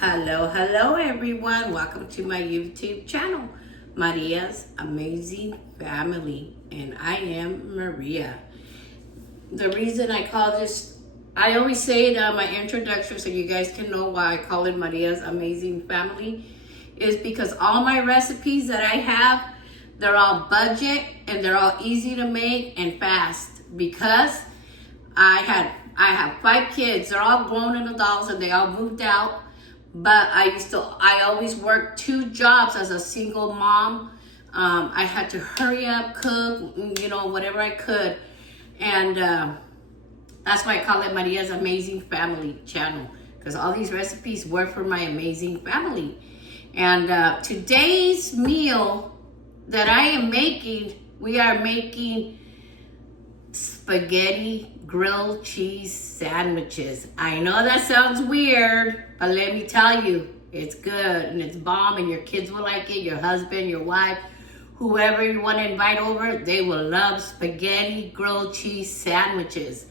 Hello everyone. Welcome to my YouTube channel, Maria's Amazing Family, and I am Maria. The reason I call this, I always say it on my introduction so you guys can know why I call it Maria's Amazing Family, is because all my recipes that I have, they're all budget and they're all easy to make and fast because I have 5 kids. They're all grown and adults and they all moved out. But I always worked 2 jobs as a single mom. I had to hurry up, cook, whatever I could. And that's why I call it Maria's Amazing Family channel. Because all these recipes work for my amazing family. And today's meal that I am making, we are making spaghetti grilled cheese sandwiches. I know that sounds weird, but let me tell you, it's good and it's bomb and your kids will like it, your husband, your wife, whoever you want to invite over, they will love spaghetti grilled cheese sandwiches.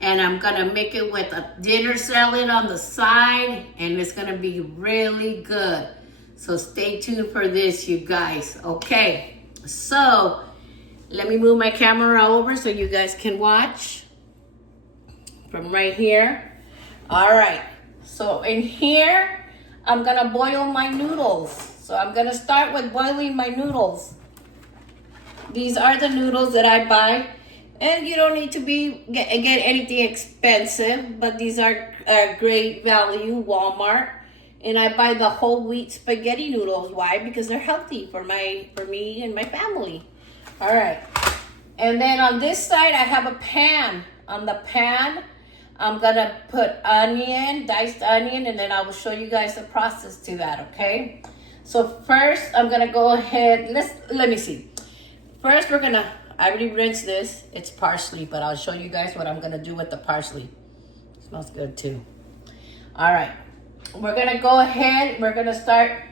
And I'm gonna make it with a dinner salad on the side and it's gonna be really good. So stay tuned for this, you guys. Okay, so let me move my camera over so you guys can watch from right here. All right, so in here, I'm gonna boil my noodles. So I'm gonna start with boiling my noodles. These are the noodles that I buy. And you don't need to get anything expensive, but these are great value, Walmart. And I buy the whole wheat spaghetti noodles. Why? Because they're healthy for me and my family. All right, and then on this side, I have a pan. On the pan, I'm gonna put onion, diced onion, and then I will show you guys the process to that, okay? So first, I'm gonna go ahead, let me see. First, I already rinsed this. It's parsley, but I'll show you guys what I'm gonna do with the parsley. It smells good too. All right, we're gonna go ahead, we're gonna start.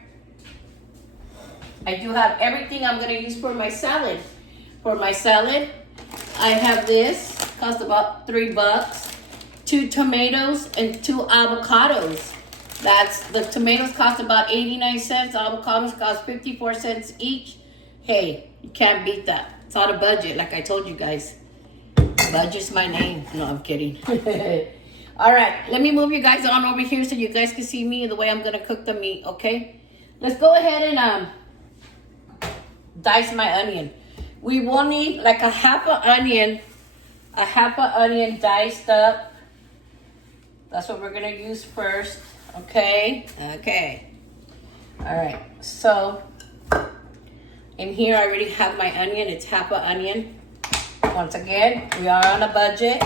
I do have everything I'm gonna use for my salad. For my salad, I have this, cost about $3. 2 tomatoes and 2 avocados. The tomatoes cost about 89 cents. Avocados cost 54 cents each. Hey, you can't beat that. It's on a budget, like I told you guys. Budget's my name. No, I'm kidding. All right, let me move you guys on over here so you guys can see me the way I'm gonna cook the meat, okay? Let's go ahead and dice my onion. We will need like a half an onion diced up. That's what we're gonna use first, okay? Okay. All right, so in here I already have my onion. It's half an onion. Once again, we are on a budget,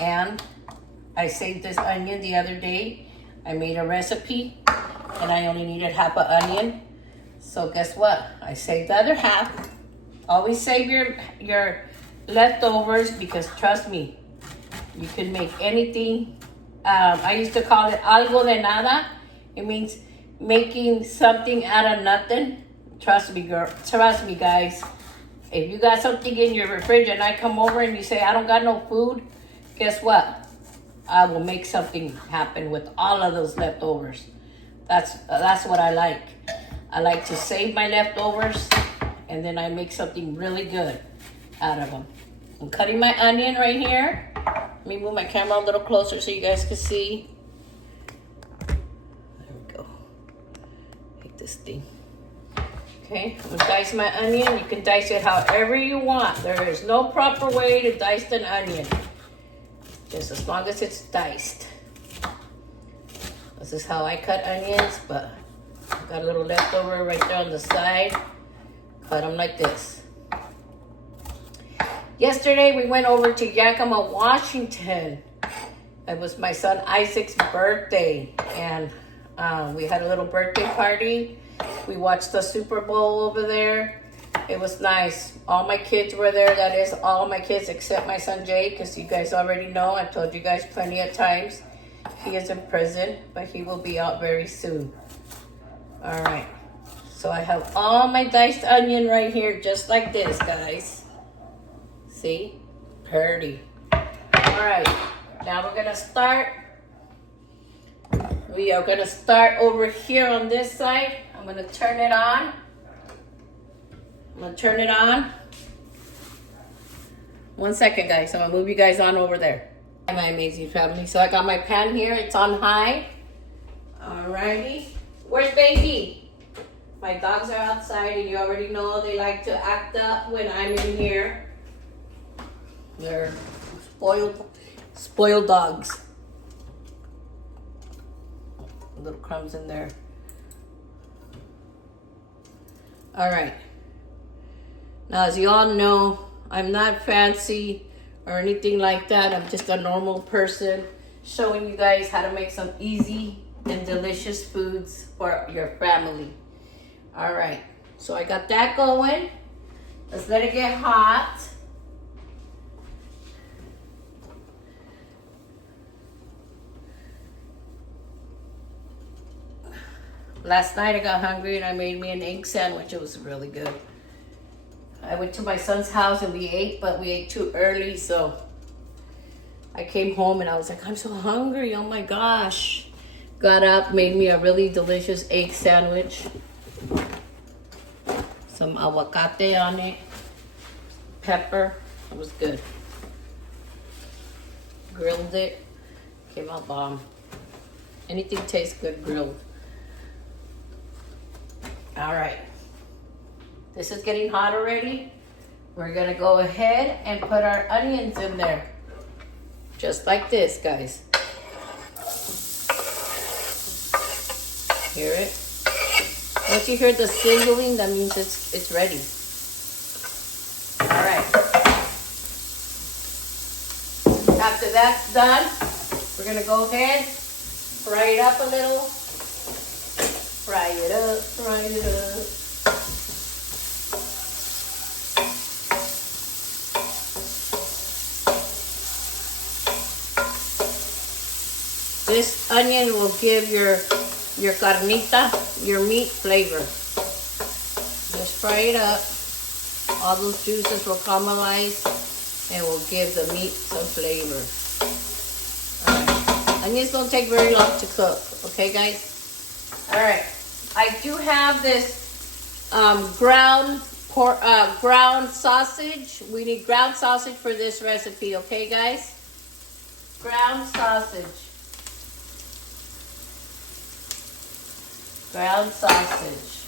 and I saved this onion the other day. I made a recipe, and I only needed half an onion. So guess what? I saved the other half. Always save your leftovers because trust me, you can make anything. I used to call it algo de nada. It means making something out of nothing. Trust me, girl. Trust me, guys. If you got something in your refrigerator and I come over and you say, I don't got no food, guess what? I will make something happen with all of those leftovers. That's what I like. I like to save my leftovers and then I make something really good out of them. I'm cutting my onion right here. Let me move my camera a little closer so you guys can see. There we go. Take this thing. Okay, I'm gonna dice my onion. You can dice it however you want. There is no proper way to dice an onion. Just as long as it's diced. This is how I cut onions, but I've got a little leftover right there on the side. Cut them like this. Yesterday, we went over to Yakima, Washington. It was my son Isaac's birthday, and we had a little birthday party. We watched the Super Bowl over there. It was nice. All my kids were there. That is, all my kids except my son Jay, because you guys already know. I've told you guys plenty of times. He is in prison, but he will be out very soon. All right. So I have all my diced onion right here, just like this, guys. See? Pretty. All right. Now we're going to start. we are gonna start over here on this side. I'm gonna turn it on. I'm gonna turn it on. 1 second, guys. I'm gonna move you guys on over there. Hi, my amazing family. So I got my pan here. It's on high. Alrighty. Where's baby? My dogs are outside, and you already know they like to act up when I'm in here. They're spoiled dogs. Little crumbs in there. All right. Now, as you all know, I'm not fancy or anything like that. I'm just a normal person showing you guys how to make some easy and delicious foods for your family. All right. So I got that going. Let's let it get hot. Last night I got hungry and I made me an egg sandwich. It was really good. I went to my son's house and we ate, but we ate too early, so I came home and I was like, I'm so hungry, oh my gosh. Got up, made me a really delicious egg sandwich. Some aguacate on it, pepper, it was good. Grilled it, came out bomb. Anything tastes good grilled. All right, this is getting hot already. We're gonna go ahead and put our onions in there. Just like this, guys. Hear it? Once you hear the sizzling, that means it's ready. All right. After that's done, we're gonna go ahead, fry it up a little. Fry it up, fry it up. This onion will give your carnita, your meat flavor. Just fry it up. All those juices will caramelize and will give the meat some flavor. All right. Onions don't take very long to cook, okay, guys? All right. I do have this ground sausage. We need ground sausage for this recipe, okay, guys? Ground sausage. Ground sausage.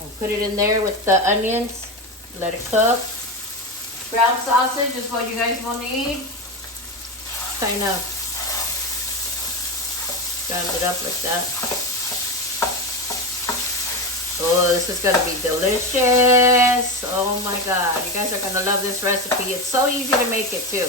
I'll put it in there with the onions. Let it cook. Ground sausage is what you guys will need. Kind of ground it up like that. Oh, this is gonna be delicious. Oh my God, you guys are gonna love this recipe. It's so easy to make it too.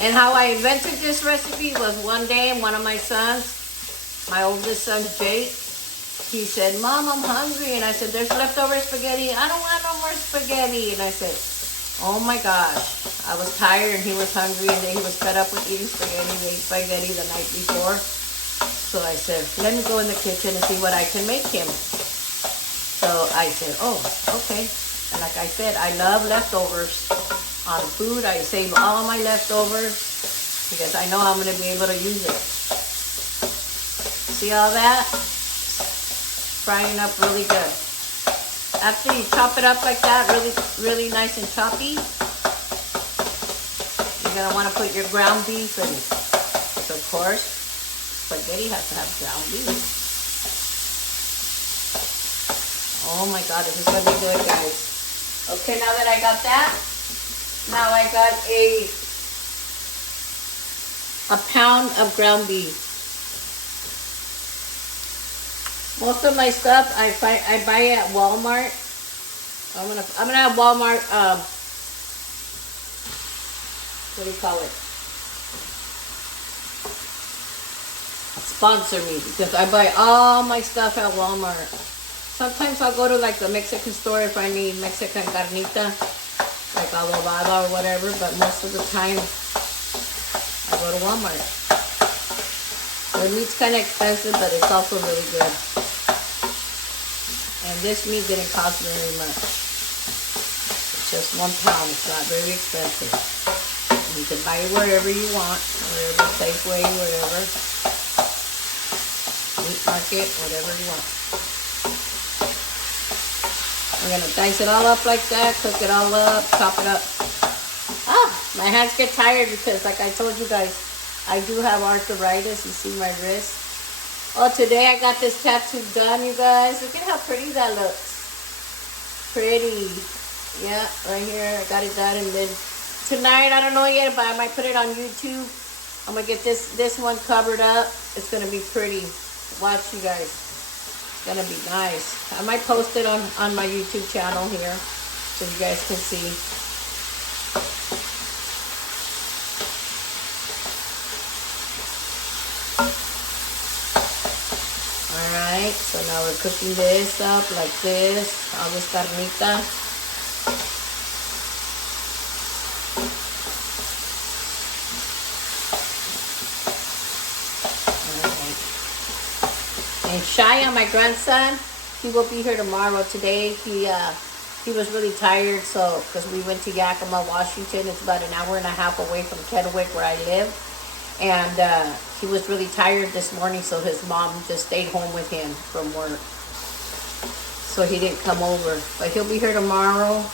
And how I invented this recipe was one day, one of my sons, my oldest son, Jake, he said, Mom, I'm hungry. And I said, there's leftover spaghetti. I don't want no more spaghetti. And I said, oh my gosh. I was tired and he was hungry and then he was fed up with eating spaghetti. He ate spaghetti the night before. So I said, let me go in the kitchen and see what I can make him. So I said, oh, okay. And like I said, I love leftovers on food. I save all my leftovers because I know I'm going to be able to use it. See all that? Frying up really good. After you chop it up like that, really nice and choppy, you're going to want to put your ground beef in it. So of course, spaghetti has to have ground beef. Oh my God, this is going to be good, guys. Okay, now that I got that, now I got a pound of ground beef. Most of my stuff I buy at Walmart. I'm gonna have Walmart. What do you call it? Sponsor me because I buy all my stuff at Walmart. Sometimes I'll go to like the Mexican store if I need Mexican carnita, like adobada or whatever. But most of the time, I go to Walmart. The meat's kind of expensive, but it's also really good. And And this meat didn't cost very much. It's just 1 pound. It's not very expensive. You can buy it wherever you want, wherever, Safeway, wherever. Meat market, whatever you want. I'm gonna dice it all up like that, cook it all up, chop it up. Ah, my hands get tired because, like I told you guys, I do have arthritis. You see my wrist. Oh, today I got this tattoo done, you guys. Look at how pretty that looks. Pretty. Yeah, right here. I got it done, and then tonight, I don't know yet, but I might put it on YouTube. I'm gonna get this one covered up. It's gonna be pretty. Watch, you guys. It's gonna be nice. I might post it on my YouTube channel here so you guys can see. Alright, so now we're cooking this up like this. All this carnita. And Shia, my grandson, he will be here tomorrow. Today, he was really tired, so because we went to Yakima, Washington. It's about an hour and a half away from Kennewick, where I live. And he was really tired this morning, so his mom just stayed home with him from work. So he didn't come over. But he'll be here tomorrow.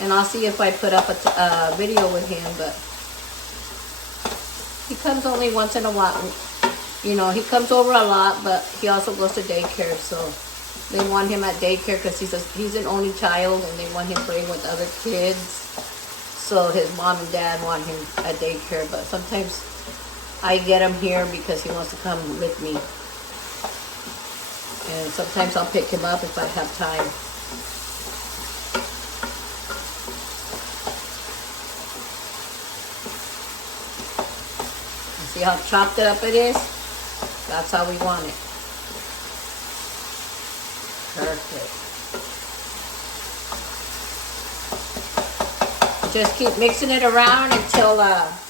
And I'll see if I put up a video with him. But he comes only once in a while. You know, he comes over a lot, but he also goes to daycare, so they want him at daycare because he's an only child, and they want him playing with other kids. So his mom and dad want him at daycare, but sometimes I get him here because he wants to come with me. And sometimes I'll pick him up if I have time. See how chopped up it is? That's how we want it. Perfect. Just keep mixing it around until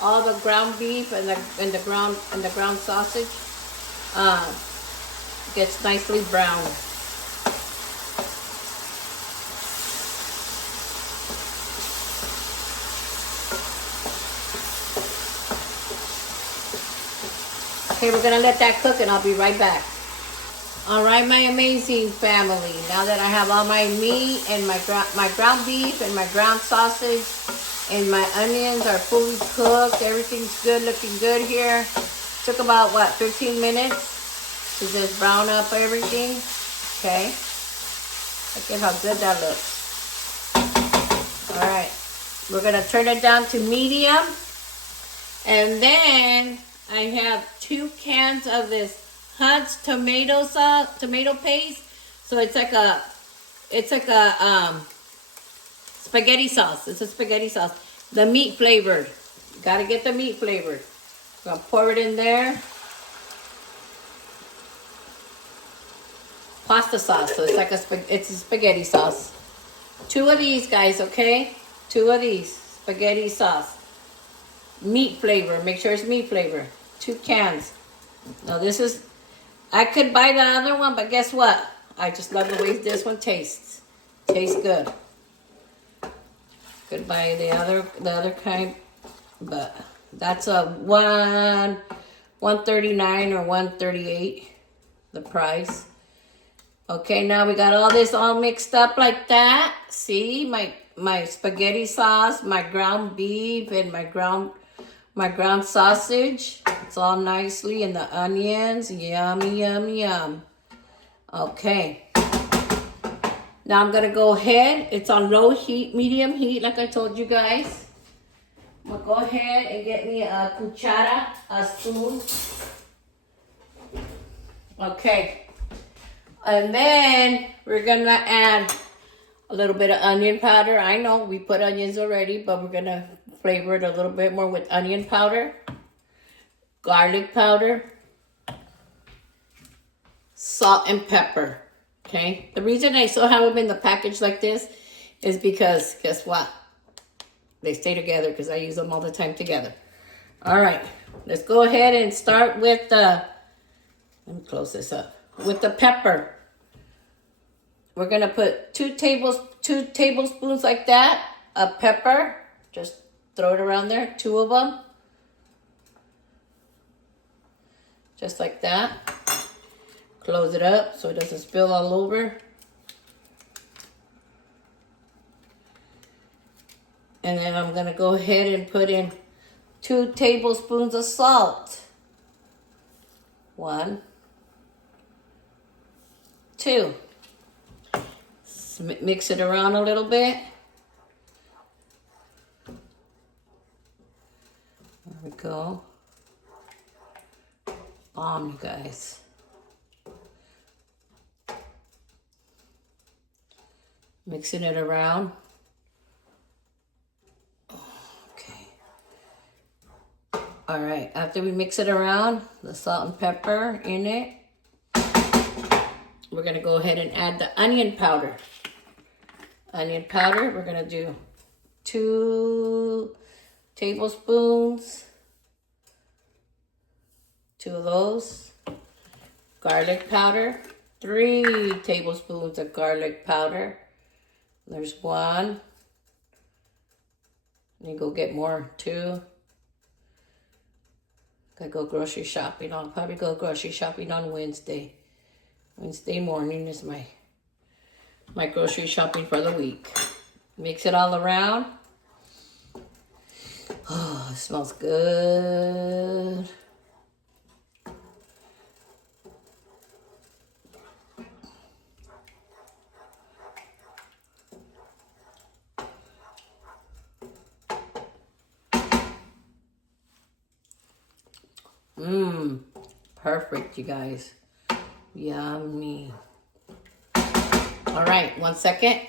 all the ground beef and the ground sausage gets nicely browned. Okay, we're gonna let that cook and I'll be right back. All right, my amazing family. Now that I have all my meat and my ground beef and my ground sausage and my onions are fully cooked, everything's good, looking good here. Took about, what, 15 minutes to just brown up everything. Okay. Look at how good that looks. All right. We're gonna turn it down to medium. And then I have 2 cans of this Hunt's tomato sauce, tomato paste. So it's like a spaghetti sauce. It's a spaghetti sauce. The meat flavored. Gotta get the meat flavored. I'm gonna pour it in there. Pasta sauce. So it's like it's a spaghetti sauce. 2 of these, guys. Okay, 2 of these spaghetti sauce. Meat flavor. Make sure it's meat flavor. 2 cans. Now this is, I could buy the other one, but guess what? I just love the way this one tastes. Tastes good. Could buy the other kind, but that's a $139 or $138, the price. Okay, now we got all this all mixed up like that. See, my spaghetti sauce, my ground beef, and my ground sausage. It's all nicely, and the onions. Yummy, yum, yum. Okay. Now I'm going to go ahead. It's on low heat, medium heat, like I told you guys. I'm going to go ahead and get me a cuchara, a spoon. Okay. And then we're going to add a little bit of onion powder. I know we put onions already, but we're going to flavor it a little bit more with onion powder, garlic powder, salt and pepper. Okay, the reason I still have them in the package like this is because guess what? They stay together because I use them all the time together. All right, let's go ahead and start with the, let me close this up, with the pepper. we're gonna put two tablespoons like that of pepper. Just throw it around there, 2 of them. Just like that. Close it up so it doesn't spill all over. And then I'm gonna go ahead and put in 2 tablespoons of salt. 1, 2. Mix it around a little bit. There we go. Bomb, you guys. Mixing it around. Okay. All right, after we mix it around, the salt and pepper in it, we're gonna go ahead and add the onion powder. Onion powder, we're gonna do 2 tablespoons. 2 of those. Garlic powder, 3 tablespoons of garlic powder. There's 1. You go get more, 2. Gotta go grocery shopping. I'll probably go grocery shopping on Wednesday. Wednesday morning is my grocery shopping for the week. Mix it all around. Oh, it smells good. Perfect, you guys. Yummy. All right, 1 second.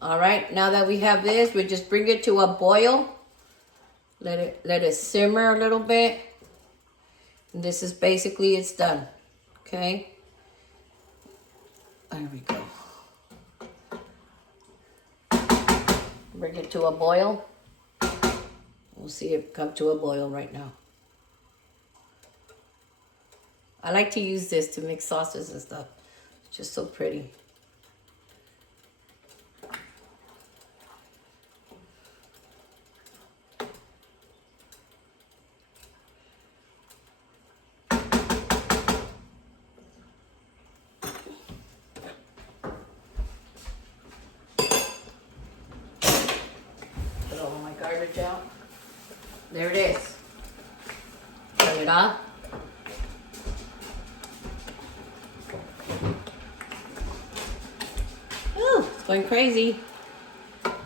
All right, now that we have this, we just bring it to a boil. Let it simmer a little bit. And this is basically, it's done. Okay. There we go. Bring it to a boil. We'll see it come to a boil right now. I like to use this to mix sauces and stuff. It's just so pretty. Put all my garbage out. There it is. Turn it off. Going crazy.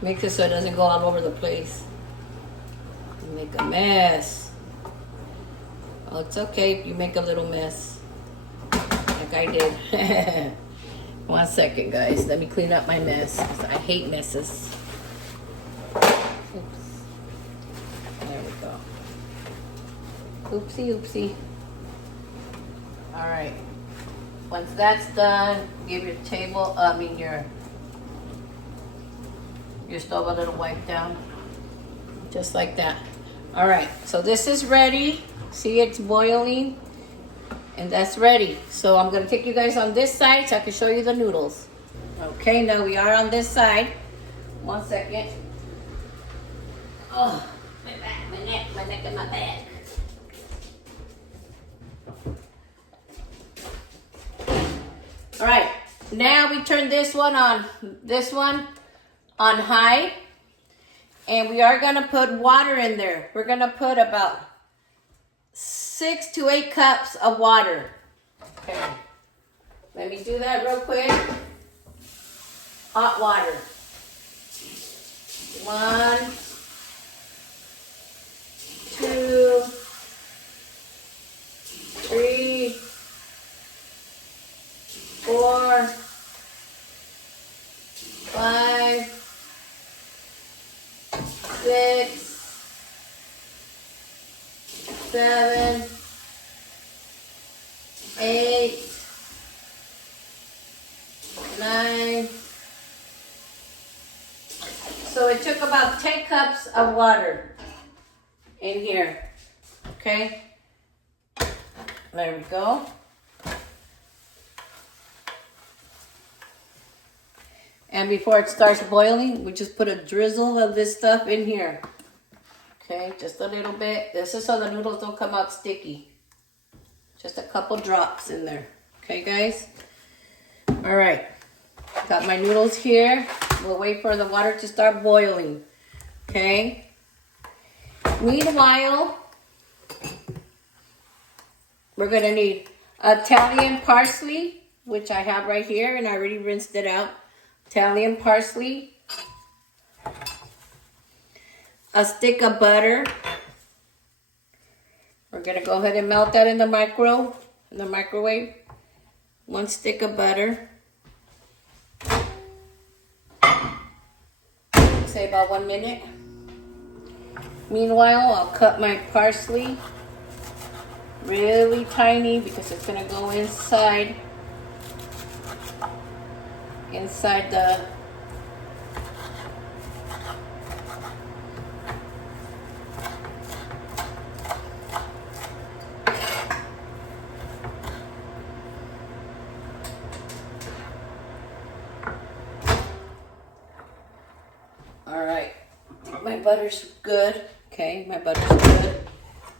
Mix it so it doesn't go all over the place. Make a mess. Oh, it's okay if you make a little mess. Like I did. 1 second, guys. Let me clean up my mess. 'Cause I hate messes. Oops. There we go. Oopsie, oopsie. All right. Once that's done, give your your stove a little wipe down. Just like that. All right, so this is ready. See, it's boiling. And that's ready. So I'm gonna take you guys on this side so I can show you the noodles. Okay, now we are on this side. 1 second. Oh, my back, my neck and my back. All right, now we turn this one on high, and we are gonna put water in there. We're gonna put about 6 to 8 cups of water. Okay, let me do that real quick. Hot water. 1, 2, 3, 4, 5, 6, 7, 8, 9. So it took about 10 cups of water in here. Okay. There we go. And before it starts boiling, we just put a drizzle of this stuff in here. Okay, just a little bit. This is so the noodles don't come out sticky. Just a couple drops in there. Okay, guys? All right. Got my noodles here. We'll wait for the water to start boiling. Okay? Meanwhile, we're going to need Italian parsley, which I have right here, and I already rinsed it out. Italian parsley. A stick of butter. We're going to go ahead and melt that in the microwave. 1 stick of butter. Say about 1 minute. Meanwhile, I'll cut my parsley really tiny because it's going to go inside the Alright, I think my butter's good. Okay, my butter's good.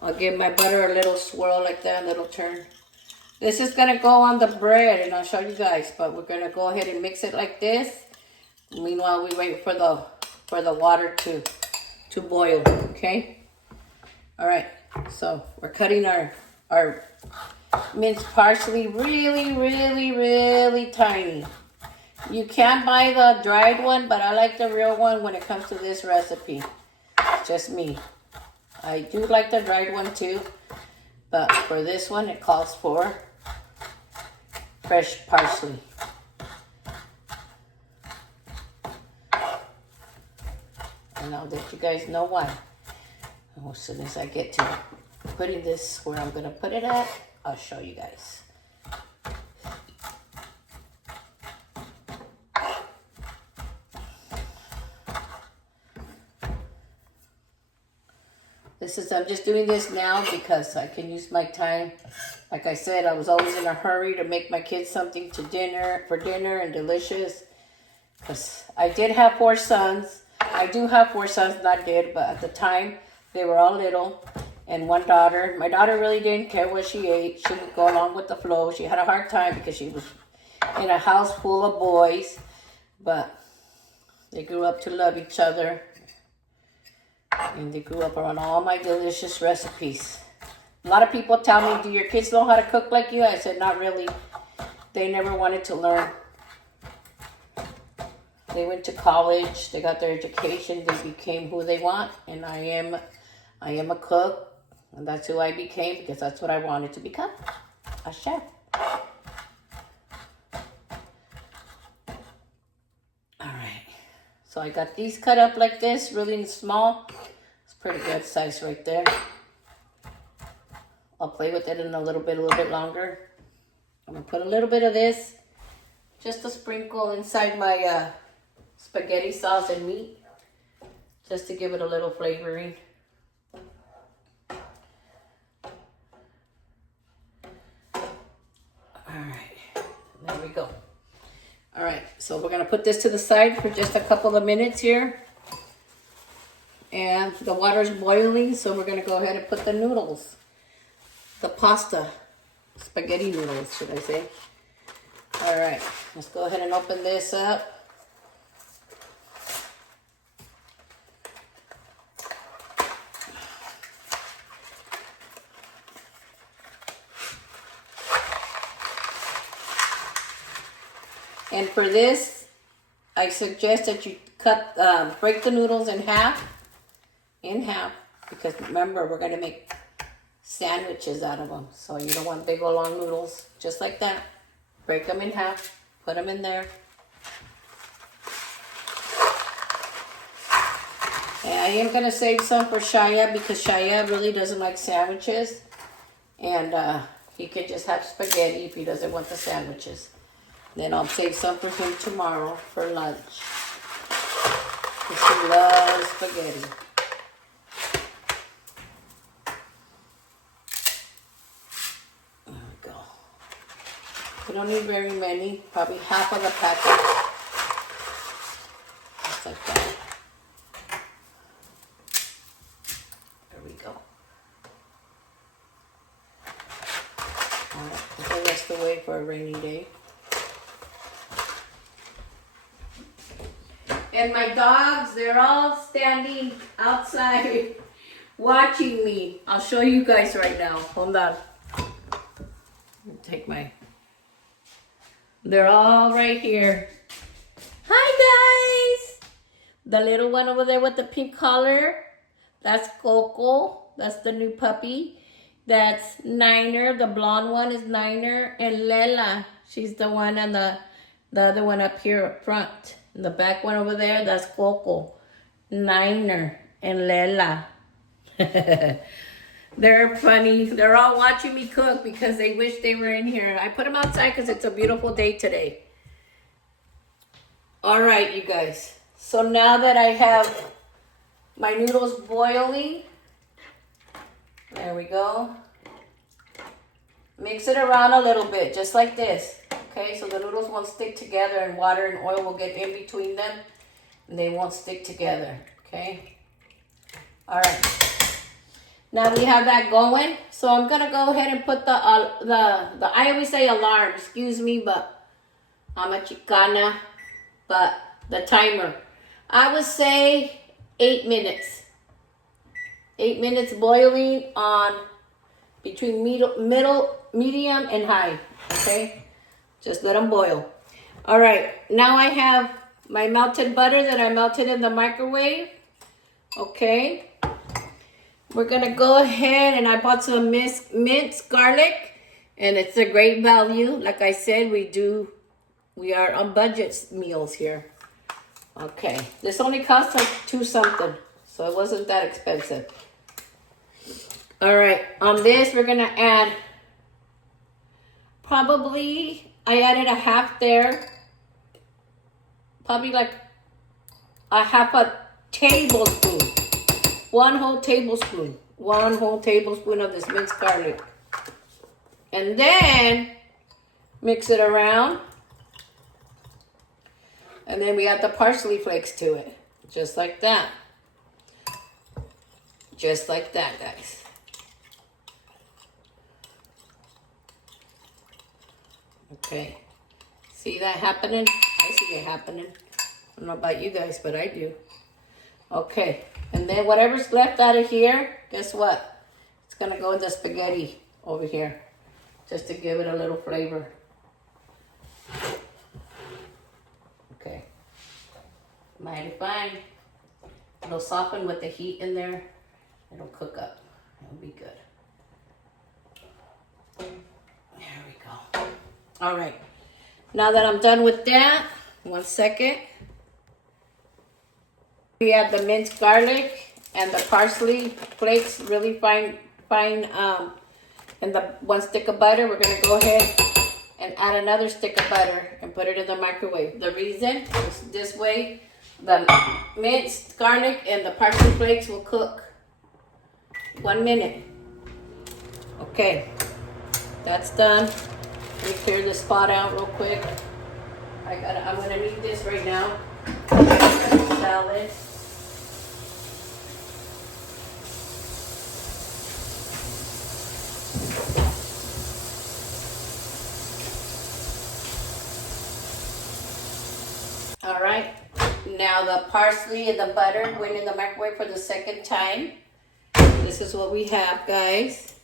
I'll give my butter a little swirl like that, a little turn. This is gonna go on the bread and I'll show you guys, but we're gonna go ahead and mix it like this. Meanwhile, we wait for the water to boil, okay? Alright, so we're cutting our minced parsley really, really, really tiny. You can buy the dried one, but I like the real one when it comes to this recipe. It's just me. I do like the dried one too, but for this one, it calls for fresh parsley. And I'll let you guys know why. As soon as I get to putting this where I'm going to put it at, I'll show you guys. I'm just doing this now because I can use my time. Like I said, I was always in a hurry to make my kids something for dinner and delicious. Because I did have 4 sons. I do have 4 sons, not did, but at the time they were all little. And 1 daughter. My daughter really didn't care what she ate. She would go along with the flow. She had a hard time because she was in a house full of boys. But they grew up to love each other. And they grew up around all my delicious recipes. A lot of people tell me, do your kids know how to cook like you? I said, not really. They never wanted to learn. They went to college. They got their education. They became who they want. And I am a cook. And that's who I became because that's what I wanted to become. A chef. Alright. So I got these cut up like this, really small. It's pretty good size right there. I'll play with it in a little bit longer. I'm going to put a little bit of this, just a sprinkle inside my spaghetti sauce and meat, just to give it a little flavoring. Alright, there we go. Alright, so we're going to put this to the side for just a couple of minutes here. And the water's boiling, so we're going to go ahead and put the noodles. The pasta, spaghetti noodles, should I say. All right, let's go ahead and open this up. And for this, I suggest that you break the noodles in half, because remember, we're going to make sandwiches out of them. So you don't want big old long noodles, just like that. Break them in half, put them in there. And I am going to save some for Shia because Shia really doesn't like sandwiches. And he can just have spaghetti if he doesn't want the sandwiches. Then I'll save some for him tomorrow for lunch. Because he loves spaghetti. We don't need very many, probably half of the packet. just like that. There we go. All right, I think that's the way for a rainy day. And my dogs, they're all standing outside watching me. I'll show you guys right now. Hold on. Take my... They're all right here. Hi, guys. The little one over there with the pink collar, that's Coco. That's the new puppy. That's Niner. The blonde one is Niner. And Lela, she's the one on the other one up here up front. The back one over there, that's Coco, Niner, and Lela. They're funny. They're all watching me cook because they wish they were in here. I put them outside because it's a beautiful day today. All right, you guys. So now that I have my noodles boiling, there we go. Mix it around a little bit, just like this. Okay, so the noodles won't stick together and water and oil will get in between them and they won't stick together, okay? All right, now we have that going. So I'm gonna go ahead and put the I always say alarm, excuse me, but I'm a Chicana, but the timer. I would say 8 minutes. 8 minutes boiling on between medium and high, okay? Just let them boil. All right, now I have my melted butter that I melted in the microwave. Okay. We're gonna go ahead and I bought some minced garlic and it's a great value. Like I said, we are on budget meals here. Okay, this only cost like $2 something, so it wasn't that expensive. All right, on this we're gonna add probably, I added a half there, probably like a half a tablespoon, one whole tablespoon of this minced garlic. And then mix it around. And then we add the parsley flakes to it, just like that. Just like that, guys. Okay, see that happening? I see it happening. I don't know about you guys, but I do. Okay, and then whatever's left out of here, guess what? It's gonna go in the spaghetti over here, just to give it a little flavor. Okay, mighty fine. It'll soften with the heat in there. It'll cook up. It'll be good. There we go. All right, now that I'm done with that, 1 second. We add the minced garlic and the parsley flakes, really fine, and the 1 stick of butter. We're gonna go ahead and add another stick of butter and put it in the microwave. The reason is this way, the minced garlic and the parsley flakes will cook 1 minute. Okay, that's done. Let me clear this spot out real quick. I'm gonna need this right now. Salad. All right, now the parsley and the butter went in the microwave for the second time. This is what we have, guys.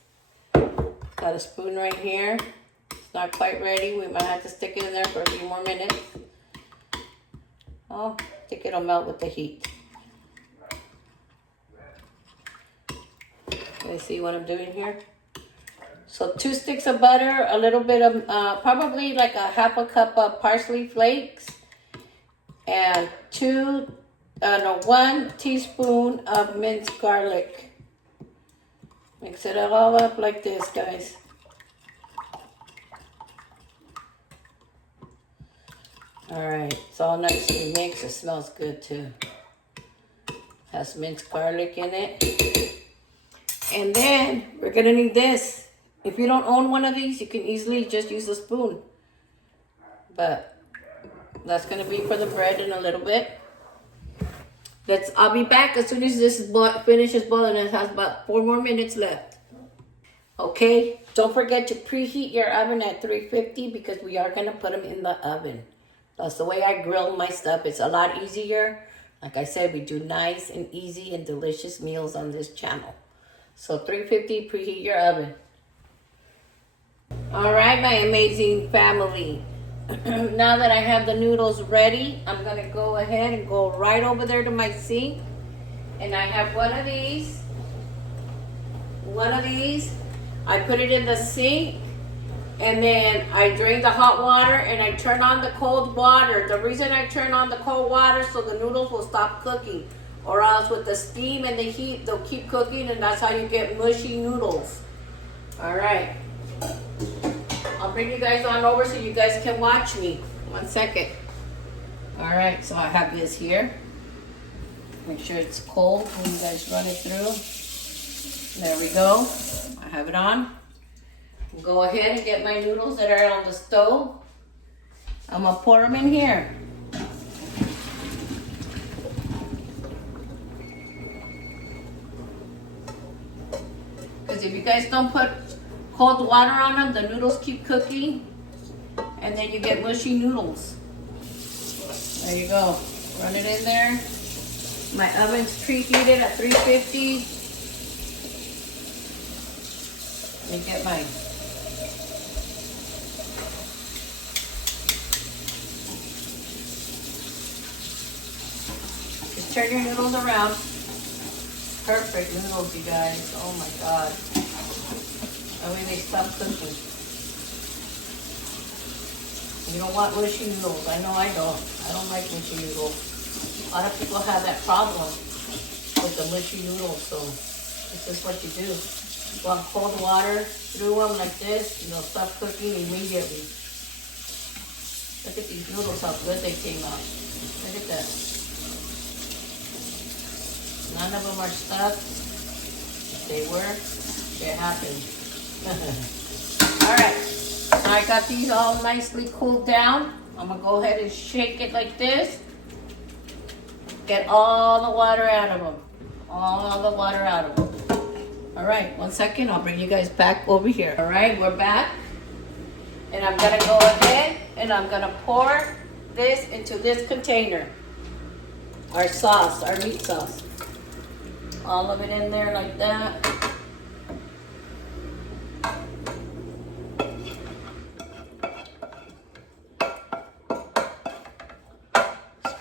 Got a spoon right here. It's not quite ready. We might have to stick it in there for a few more minutes. Oh, I think it'll melt with the heat. You see what I'm doing here? So 2 sticks of butter, a little bit of, probably like a half a cup of parsley flakes, and 1 teaspoon of minced garlic. Mix it all up like this, guys. All right, it's all nicely mixed. It smells good too. Has minced garlic in it. And then we're gonna need this. If you don't own one of these, you can easily just use a spoon. But that's gonna be for the bread in a little bit. I'll be back as soon as this finishes boiling. It has about 4 more minutes left. Okay, don't forget to preheat your oven at 350 because we are gonna put them in the oven. That's the way I grill my stuff. It's a lot easier. Like I said, we do nice and easy and delicious meals on this channel. So 350, preheat your oven. All right, my amazing family. Now that I have the noodles ready, I'm gonna go ahead and go right over there to my sink. And I have one of these. I put it in the sink, and then I drain the hot water and I turn on the cold water. The reason I turn on the cold water so the noodles will stop cooking, or else with the steam and the heat, they'll keep cooking, and that's how you get mushy noodles. All right. I'll bring you guys on over so you guys can watch me. 1 second. All right, so I have this here. Make sure it's cold when you guys run it through. There we go. I have it on. Go ahead and get my noodles that are on the stove. I'm gonna pour them in here. Because if you guys don't put cold water on them, the noodles keep cooking, and then you get mushy noodles. There you go. Run it in there. My oven's preheated at 350. Let me get mine. Just turn your noodles around. Perfect noodles, you guys. Oh my God. That way they stop cooking. You don't want mushy noodles. I know I don't. I don't like mushy noodles. A lot of people have that problem with the mushy noodles, so this is what you do. You want cold water through them like this, and they'll stop cooking immediately. Look at these noodles, how good they came out. Look at that. None of them are stuck. If they were, it happened. Alright, so I got these all nicely cooled down. I'm going to go ahead and shake it like this. Get all the water out of them. All the water out of them. Alright, 1 second. I'll bring you guys back over here. Alright, we're back. And I'm going to go ahead and I'm going to pour this into this container. Our sauce, our meat sauce. All of it in there like that.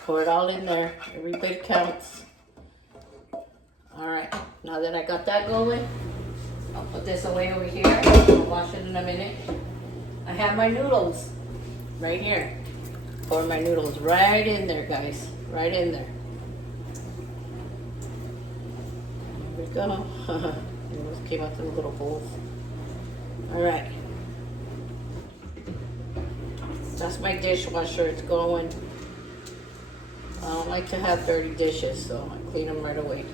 Pour it all in there. Every bit counts. Alright, now that I got that going, I'll put this away over here. I'll wash it in a minute. I have my noodles right here. Pour my noodles right in there, guys. Right in there. There we go. Noodles came out in little bowls. Alright. That's my dishwasher. It's going. I don't like to have dirty dishes, so I clean them right away.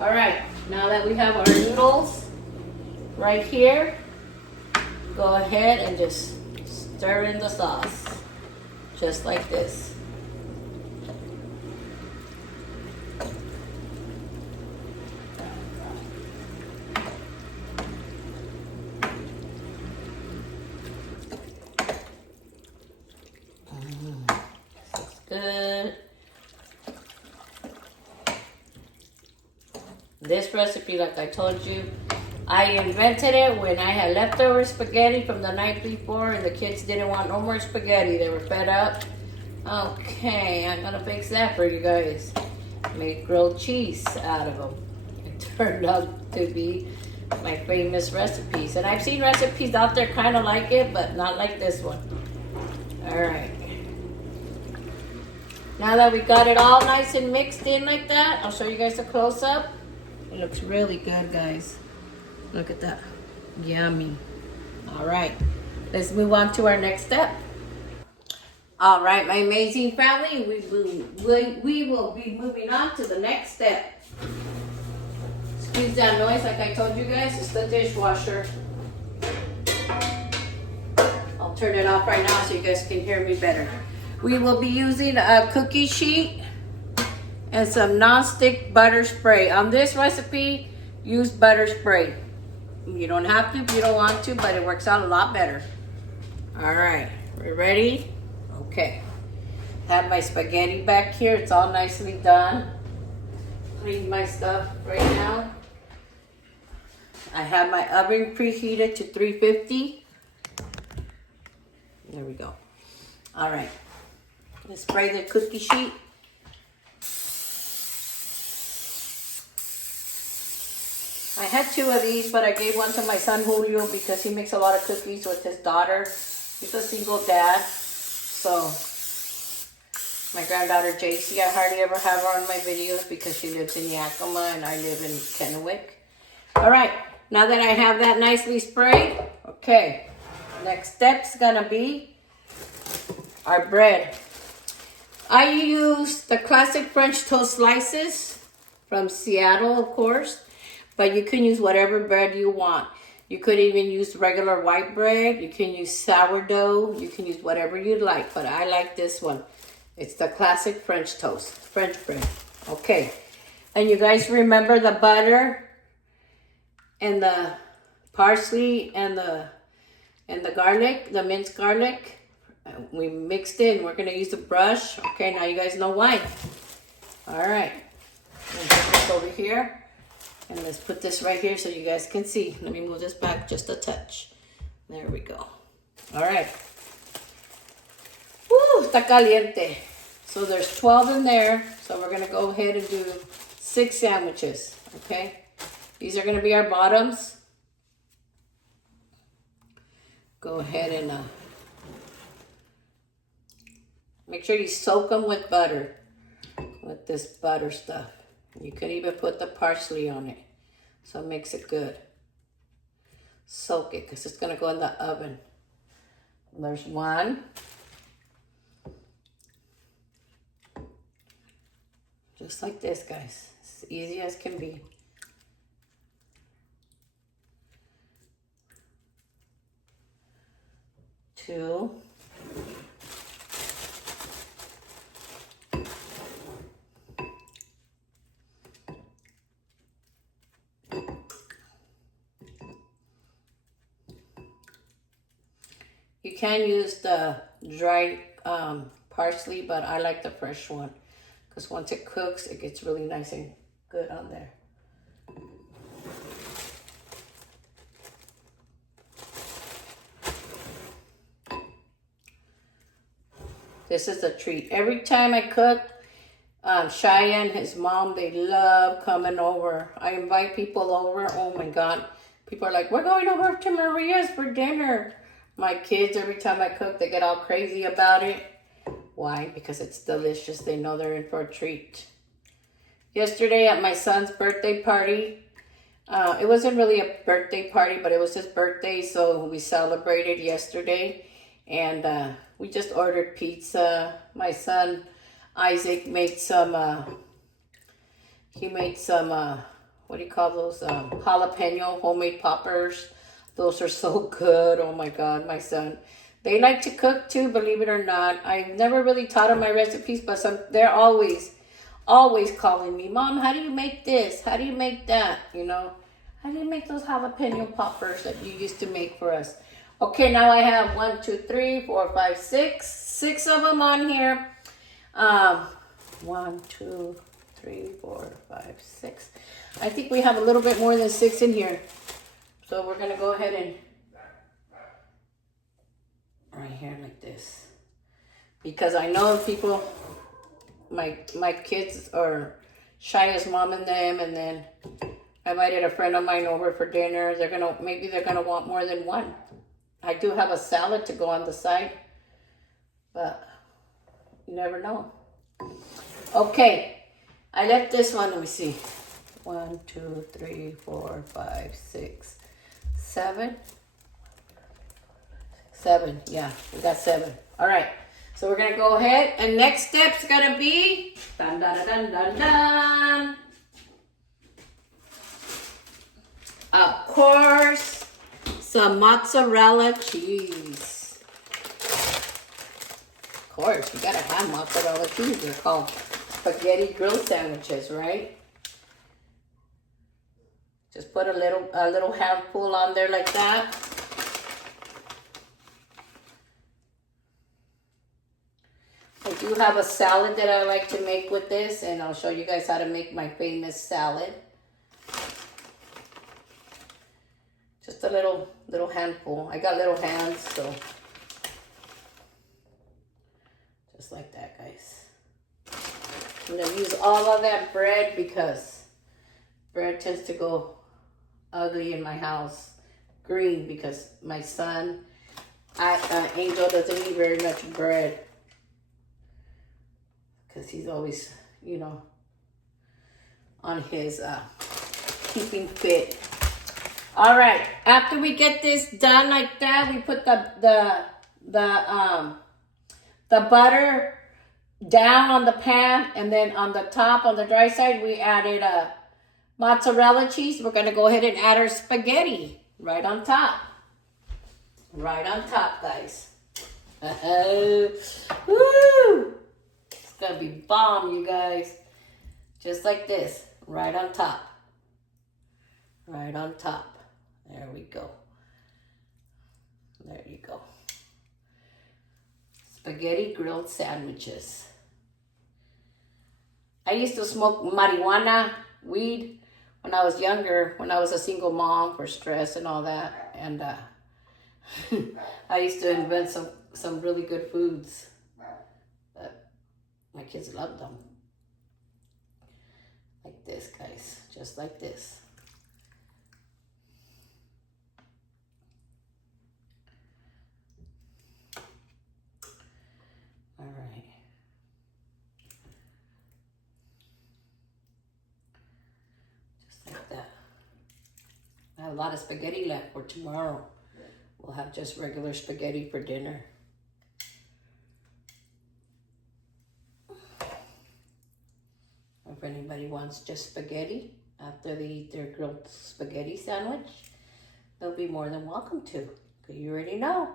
All right, now that we have our noodles right here, go ahead and just stir in the sauce, just like this. Looks good. This recipe, like I told you, I invented it when I had leftover spaghetti from the night before and the kids didn't want no more spaghetti. They were fed up. Okay, I'm gonna fix that for you guys. Make grilled cheese out of them. It turned out to be my famous recipes. And I've seen recipes out there kind of like it, but not like this one. All right. Now that we got it all nice and mixed in like that, I'll show you guys a close-up. It looks really good, guys. Look at that. Yummy. All right. Let's move on to our next step. All right, my amazing family. We will be moving on to the next step. Excuse that noise, like I told you guys. It's the dishwasher. I'll turn it off right now so you guys can hear me better. We will be using a cookie sheet. and some non-stick butter spray. On this recipe, use butter spray. You don't have to if you don't want to, but it works out a lot better. All right, we're ready? Okay. Have my spaghetti back here. It's all nicely done. Clean my stuff right now. I have my oven preheated to 350. There we go. All right. Let's spray the cookie sheet. I had 2 of these, but I gave one to my son Julio because he makes a lot of cookies with his daughter. He's a single dad. So my granddaughter JC, I hardly ever have her on my videos because she lives in Yakima and I live in Kennewick. All right, now that I have that nicely sprayed, okay, next step's gonna be our bread. I use the classic French toast slices from Seattle, of course, but you can use whatever bread you want. You could even use regular white bread. You can use sourdough. You can use whatever you'd like, but I like this one. It's the classic French toast, French bread. Okay, and you guys remember the butter and the parsley and the garlic, the minced garlic? We mixed it and we're gonna use the brush. Okay, now you guys know why. All right, I'm gonna put this over here. And let's put this right here so you guys can see. Let me move this back just a touch. There we go. All right. Woo, está caliente. So there's 12 in there. So we're gonna go ahead and do 6 sandwiches, okay? These are gonna be our bottoms. Go ahead and make sure you soak them with butter, with this butter stuff. You could even put the parsley on it, so it makes it good. Soak it, because it's going to go in the oven. There's 1. Just like this, guys. As easy as can be. 2. You can use the dried parsley, but I like the fresh one because once it cooks, it gets really nice and good on there. This is a treat. Every time I cook, Cheyenne, his mom, they love coming over. I invite people over. Oh my God. People are like, we're going over to Maria's for dinner. My kids, every time I cook, they get all crazy about it. Why? Because it's delicious. They know they're in for a treat. Yesterday at my son's birthday party, it wasn't really a birthday party, but it was his birthday, so we celebrated yesterday. And we just ordered pizza. My son, Isaac, made some, what do you call those? Jalapeno homemade poppers. Those are so good. Oh my God, my son. They like to cook too, believe it or not. I've never really taught them my recipes, but they're always calling me, Mom, how do you make this? How do you make that? You know, how do you make those jalapeno poppers that you used to make for us? Okay, now I have 1, 2, 3, 4, 5, 6. 6 of them on here. 1, 2, 3, 4, 5, 6. I think we have a little bit more than 6 in here. So we're gonna go ahead and right here like this, because I know people, my kids are Shia's mom and them, and then I invited a friend of mine over for dinner. Maybe they're gonna want more than 1. I do have a salad to go on the side, but you never know. Okay, I left this one. Let me see. 1, 2, 3, 4, 5, 6, 7. 7, yeah, we got 7. All right, so we're gonna go ahead, and next step's gonna be dun dun dun dun dun. Of course, some mozzarella cheese. Of course, you gotta have mozzarella cheese. They're called spaghetti grill sandwiches, right? Just put a little handful on there like that. I do have a salad that I like to make with this, and I'll show you guys how to make my famous salad. Just a little handful. I got little hands, so just like that, guys. I'm gonna use all of that bread because bread tends to go ugly in my house. Green because my son, Angel, doesn't eat very much bread because he's always, you know, on his keeping fit. All right, after we get this done like that, we put the butter down on the pan, and then on the top, on the dry side, we added mozzarella cheese. We're gonna go ahead and add our spaghetti right on top. Right on top, guys. Woo! It's gonna be bomb, you guys. Just like this, right on top. Right on top. There we go. There you go. Spaghetti grilled sandwiches. I used to smoke marijuana, weed, when I was younger, when I was a single mom for stress and all that. And I used to invent some really good foods. But my kids loved them. Like this, guys. Just like this. All right. Just like that. I have a lot of spaghetti left for tomorrow. We'll have just regular spaghetti for dinner. If anybody wants just spaghetti after they eat their grilled spaghetti sandwich, they'll be more than welcome to. Because you already know,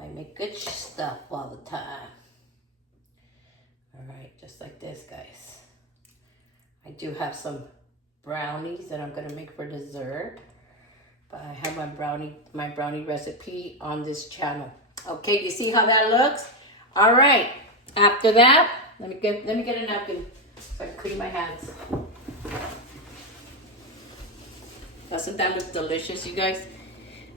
I make good stuff all the time. All right, just like this, guys. I do have some brownies that I'm gonna make for dessert. But I have my brownie recipe on this channel. Okay, you see how that looks? All right. After that, let me get a napkin so I can clean my hands. Doesn't that look delicious, you guys?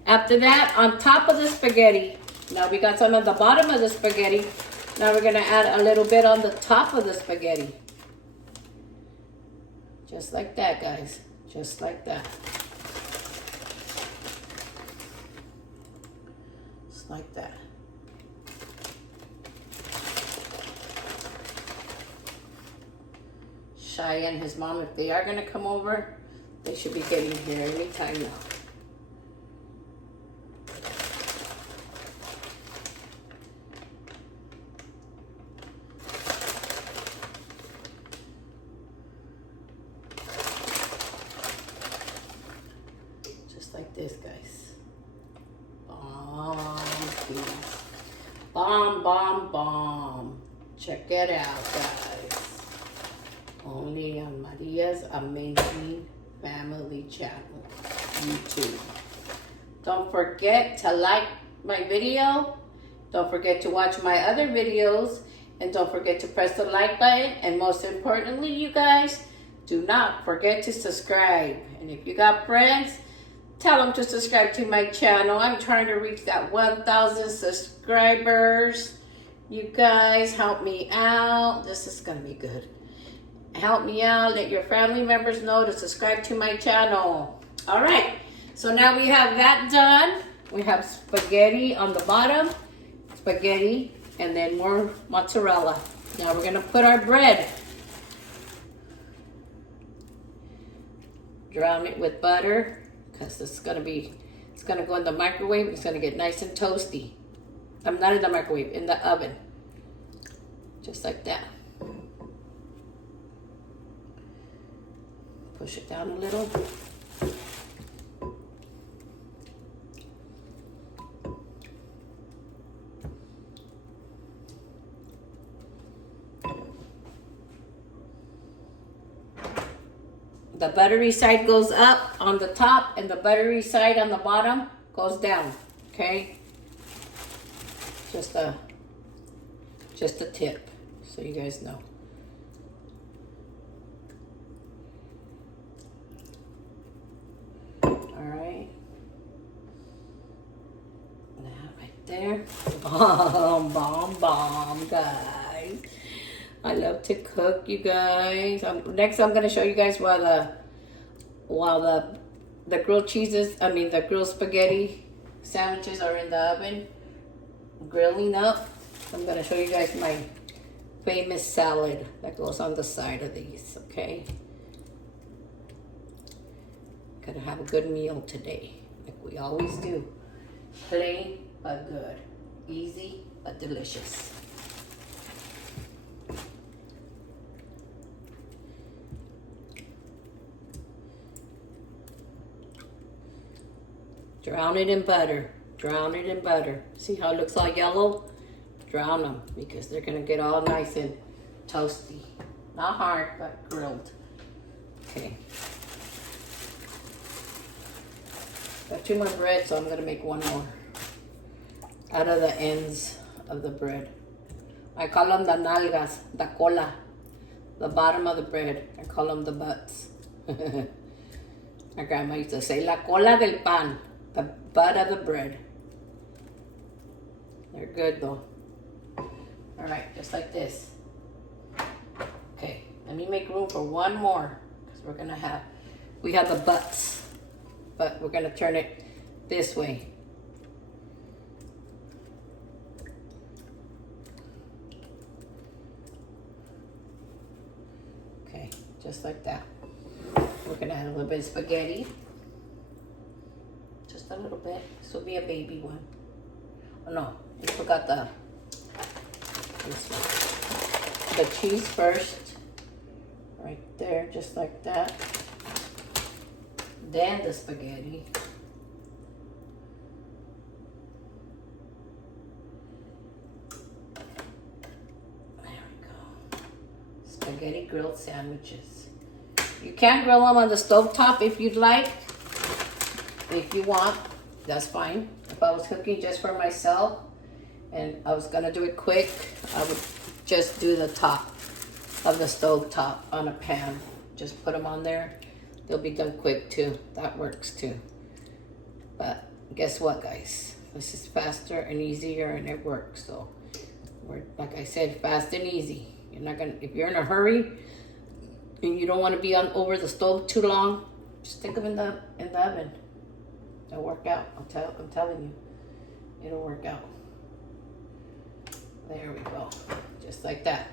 After that, on top of the spaghetti, now we got some at the bottom of the spaghetti. Now we're gonna add a little bit on the top of the spaghetti. Just like that, guys. Just like that. Just like that. Cheyenne and his mom, if they are gonna come over, they should be getting here anytime now. Like this, guys. Bomb, please. Bomb, bomb, bomb. Check it out, guys. Only on Maria's Amazing Family Channel, YouTube. Don't forget to like my video. Don't forget to watch my other videos. And don't forget to press the like button. And most importantly, you guys, do not forget to subscribe. And if you got friends, tell them to subscribe to my channel. I'm trying to reach that 1,000 subscribers. You guys help me out. This is going to be good. Help me out. Let your family members know to subscribe to my channel. All right. So now we have that done. We have spaghetti on the bottom. Spaghetti. And then more mozzarella. Now we're going to put our bread. Drown it with butter. Because it's going to go in the microwave. It's going to get nice and toasty. I'm not in the microwave, in the oven. Just like that. Push it down a little. The buttery side goes up on the top and the buttery side on the bottom goes down, okay? Just a tip, so you guys know. Alright. That right there. Bomb, guys. I love to cook, you guys. Next, I'm gonna show you guys while the grilled cheeses, the grilled spaghetti sandwiches are in the oven, grilling up. I'm gonna show you guys my famous salad that goes on the side of these, okay? Gonna have a good meal today, like we always do. Plain but good. Easy but delicious. Drown it in butter. Drown it in butter. See how it looks all yellow? Drown them because they're gonna get all nice and toasty. Not hard, but grilled. Okay. Got 2 more bread, so I'm gonna make 1 more out of the ends of the bread. I call them the nalgas, the cola, the bottom of the bread. I call them the butts. My grandma used to say, la cola del pan, the butt of the bread. They're good though. All right, just like this. Okay, let me make room for 1 more because we have the butts, but we're gonna turn it this way. Okay, just like that. We're gonna add a little bit of spaghetti. Just a little bit. This will be a baby one. Oh no, I forgot this one. The cheese first. Right there, just like that. Then the spaghetti. There we go. Spaghetti grilled sandwiches. You can grill them on the stovetop if you'd like. If you want, that's fine. If I was cooking just for myself and I was gonna do it quick, I would just do the top of the stove top on a pan. Just put them on there. They'll be done quick too. That works too. But guess what, guys? This is faster and easier and it works. So we're, like I said, fast and easy. You're not gonna, if you're in a hurry and you don't want to be on over the stove too long, just stick them in the oven. It'll work out. I'm telling you, it'll work out. There we go, just like that.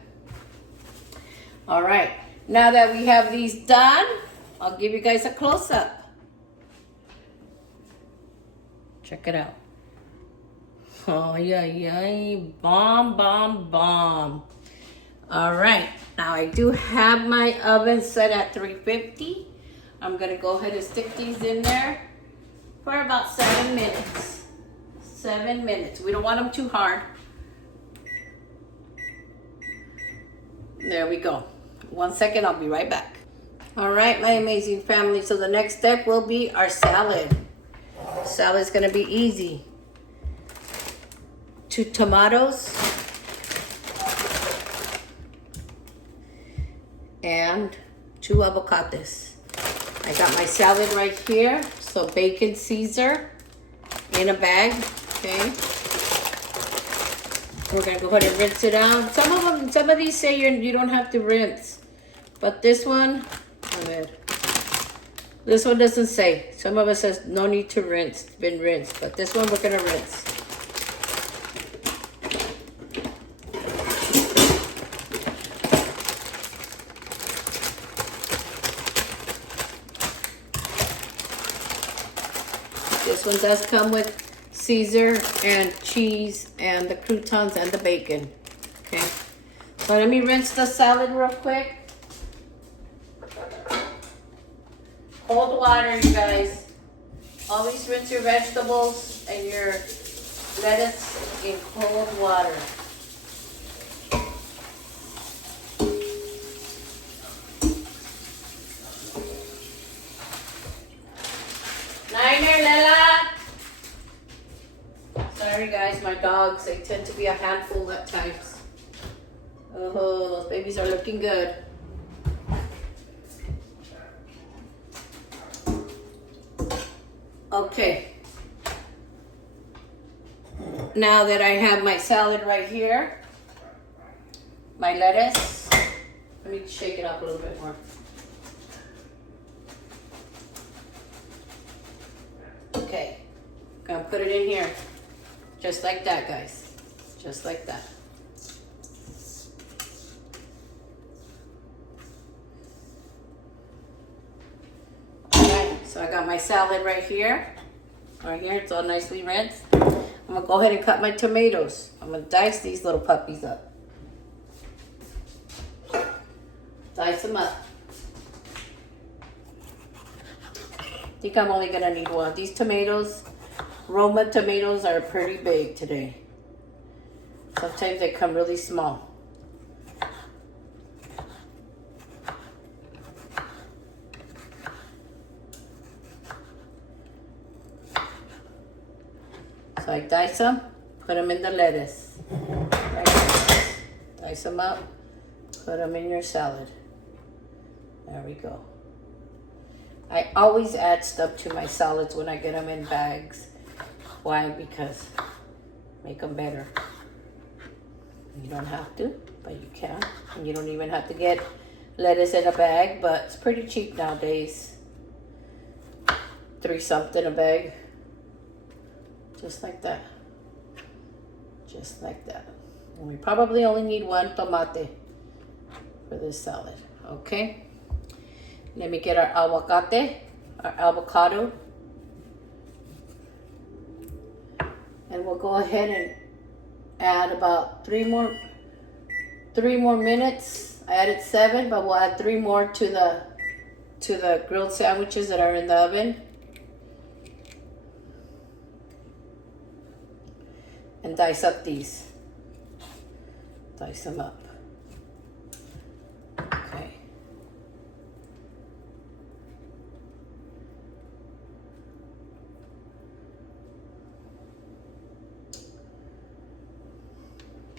All right, now that we have these done, I'll give you guys a close-up. Check it out. Oh yeah, bomb. All right, now I do have my oven set at 350. I'm gonna go ahead and stick these in there for about 7 minutes. 7 minutes. We don't want them too hard. There we go. 1 second, I'll be right back. All right, my amazing family. So the next step will be our salad. Salad's gonna be easy. 2 tomatoes. And 2 avocados. I got my salad right here. So bacon Caesar in a bag, okay? We're gonna go ahead and rinse it out. Some of these say you don't have to rinse, but this one, this one doesn't say. Some of it says no need to rinse, it's been rinsed, but this one we're gonna rinse. This one does come with Caesar and cheese and the croutons and the bacon. Okay. So let me rinse the salad real quick. Cold water, you guys. Always rinse your vegetables and your lettuce in cold water. dogs, they tend to be a handful at times. Oh, those babies are looking good. Okay. Now that I have my salad right here, my lettuce, let me shake it up a little bit more. Okay, gonna put it in here, just like that, guys, just like that. Alright, so I got my salad right here, it's all nicely rinsed. I'm gonna go ahead and cut my tomatoes. I'm gonna dice these little puppies up. Dice them up. I think I'm only gonna need one. These tomatoes, Roma tomatoes, are pretty big today. Sometimes they come really small. So I dice them, put them in the lettuce. Right. Dice them up, put them in your salad. There we go. I always add stuff to my salads when I get them in bags. Why? Because make them better. You don't have to, but you can. And you don't even have to get lettuce in a bag, but it's pretty cheap nowadays. $3 something a bag. Just like that. Just like that. And we probably only need one tomate for this salad. Okay? Let me get our aguacate, our avocado. And we'll go ahead and add about three more minutes. I added 7, but we'll add 3 more to the grilled sandwiches that are in the oven. And dice up these. Dice them up. Okay.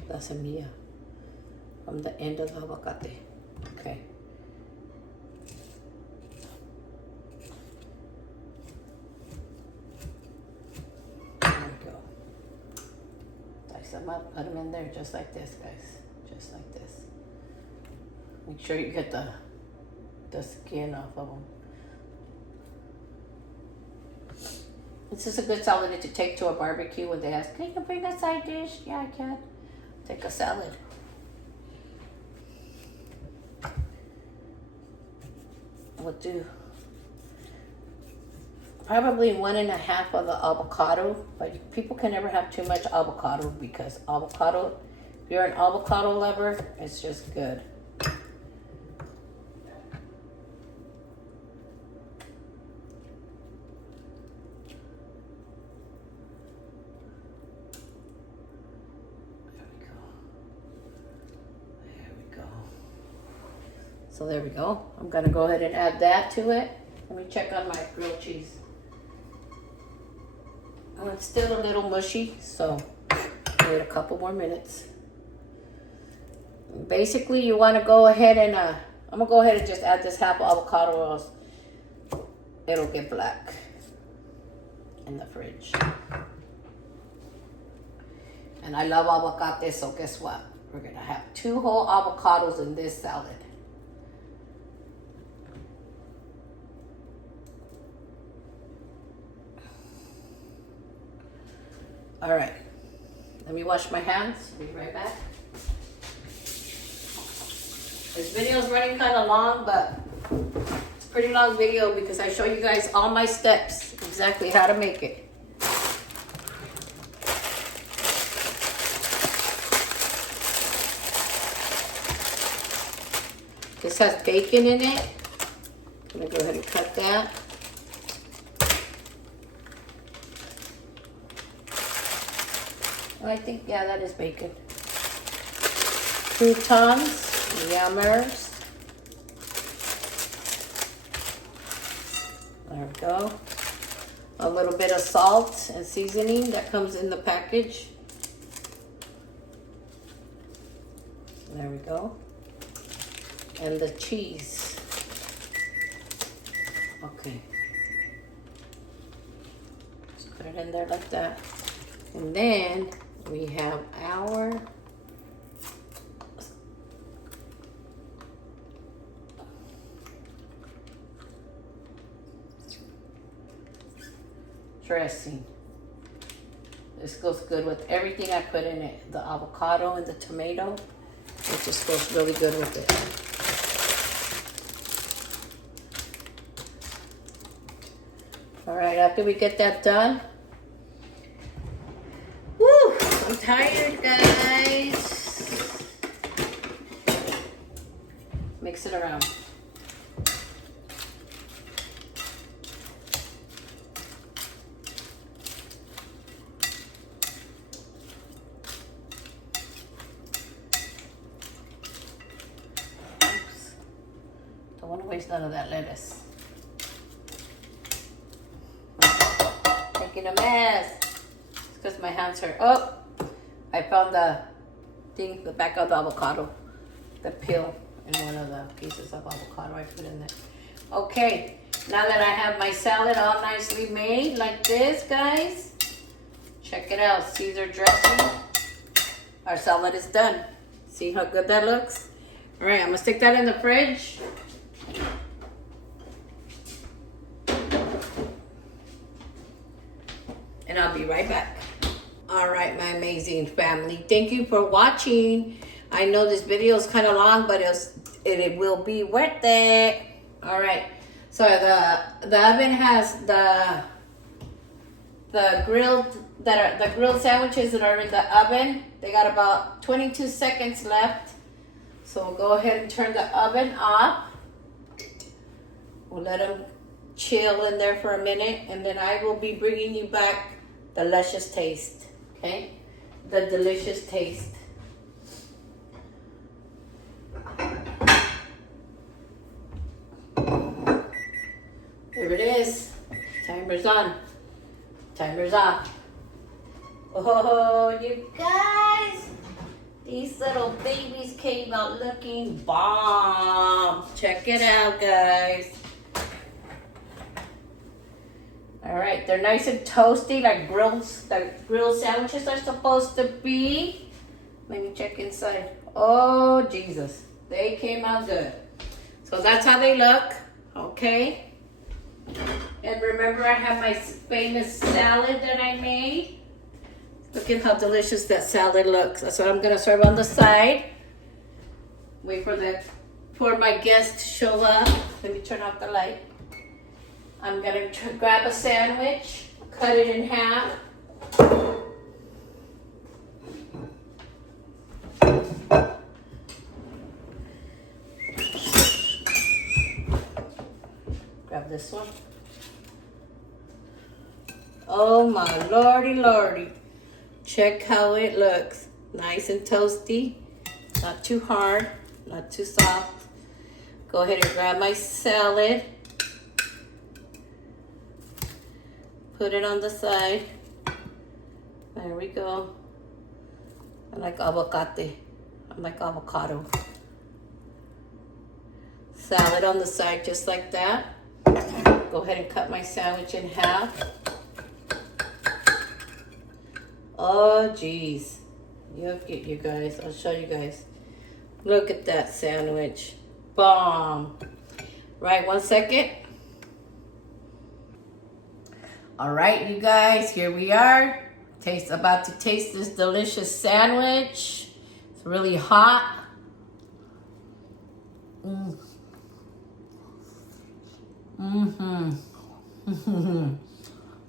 La semilla from the end of the aguacate. Okay. Them up, put them in there just like this, guys. Just like this. Make sure you get the skin off of them. This is a good salad to take to a barbecue when they ask, can you bring a side dish? Yeah, I can. Take a salad. We'll do probably 1.5 of the avocado, but people can never have too much avocado because avocado, if you're an avocado lover, it's just good. There we go. There we go. So there we go. I'm gonna go ahead and add that to it. Let me check on my grilled cheese. Oh, it's still a little mushy, so wait a couple more minutes. Basically, you want to go ahead and I'm gonna go ahead and just add this half avocado, or else it'll get black in the fridge. And I love avocado, so guess what? We're gonna have 2 whole avocados in this salad. All right, let me wash my hands. Be right back. This video is running kind of long, but it's a pretty long video because I show you guys all my steps, exactly how to make it. This has bacon in it. I'm gonna go ahead and cut that. I think, yeah, that is bacon. Croutons, yummers. There we go. A little bit of salt and seasoning that comes in the package. There we go. And the cheese. Okay. Just put it in there like that. And then we have our dressing. This goes good with everything I put in it. The avocado and the tomato. It just goes really good with it. All right, after we get that done. Woo! I'm tired, guys. Mix it around. Don't want to waste none of that lettuce. Making a mess. It's because my hands hurt. Oh, I found the thing, the back of the avocado, the peel in one of the pieces of avocado I put in there. Okay, now that I have my salad all nicely made like this, guys, check it out. Caesar dressing. Our salad is done. See how good that looks? All right, I'm gonna stick that in the fridge. And I'll be right back. All right, my amazing family. Thank you for watching. I know this video is kind of long, but it will be worth it. All right. So the oven has the grilled sandwiches that are in the oven. They got about 22 seconds left. So we'll go ahead and turn the oven off. We'll let them chill in there for a minute, and then I will be bringing you back the luscious taste, okay? The delicious taste. There it is. Timer's on. Timer's off. Oh, you guys. These little babies came out looking bomb. Check it out, guys. All right, they're nice and toasty, like grilled sandwiches are supposed to be. Let me check inside. Oh, Jesus. They came out good. So that's how they look, okay? And remember, I have my famous salad that I made. Look at how delicious that salad looks. That's what I'm gonna serve on the side. Wait for my guests to show up. Let me turn off the light. I'm gonna grab a sandwich, cut it in half. Grab this one. Oh my lordy lordy. Check how it looks. Nice and toasty. Not too hard, not too soft. Go ahead and grab my salad. Put it on the side. There we go. I like avocado. I like avocado. Salad on the side just like that. Go ahead and cut my sandwich in half. Oh, geez. Look at you guys. I'll show you guys. Look at that sandwich. Bomb. Right, 1 second. All right, you guys, here we are. About to taste this delicious sandwich. It's really hot.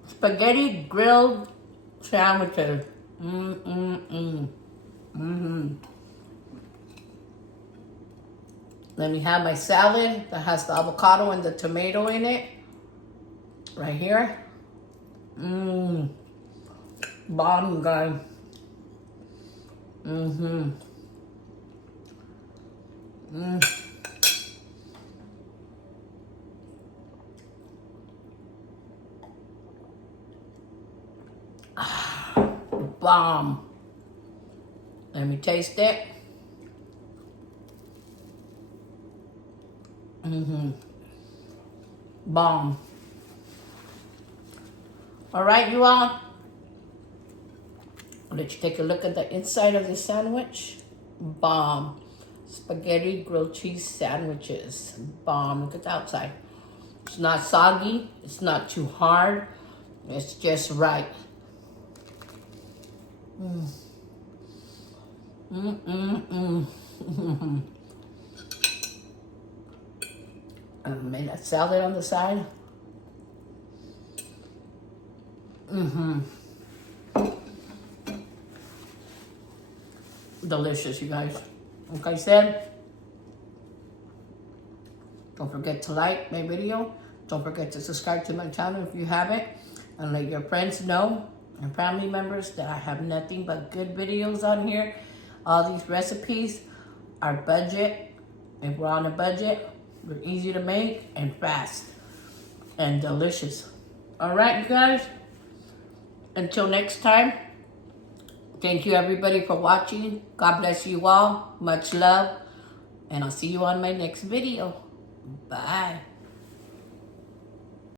Spaghetti grilled sandwiches. Let me have my salad that has the avocado and the tomato in it. Right here. Bomb, guys. Bomb. Let me taste it. Bomb. All right, you all. I'll let you take a look at the inside of the sandwich. Bomb. Spaghetti grilled cheese sandwiches. Bomb. Look at the outside. It's not soggy. It's not too hard. It's just right. I made that salad on the side. Delicious, you guys. Like I said, don't forget to like my video. Don't forget to subscribe to my channel if you haven't. And let your friends know and family members that I have nothing but good videos on here. All these recipes are budget. If we're on a budget, they're easy to make and fast and delicious. All right, you guys. Until next time, thank you everybody for watching. God bless you all. Much love. And I'll see you on my next video. Bye.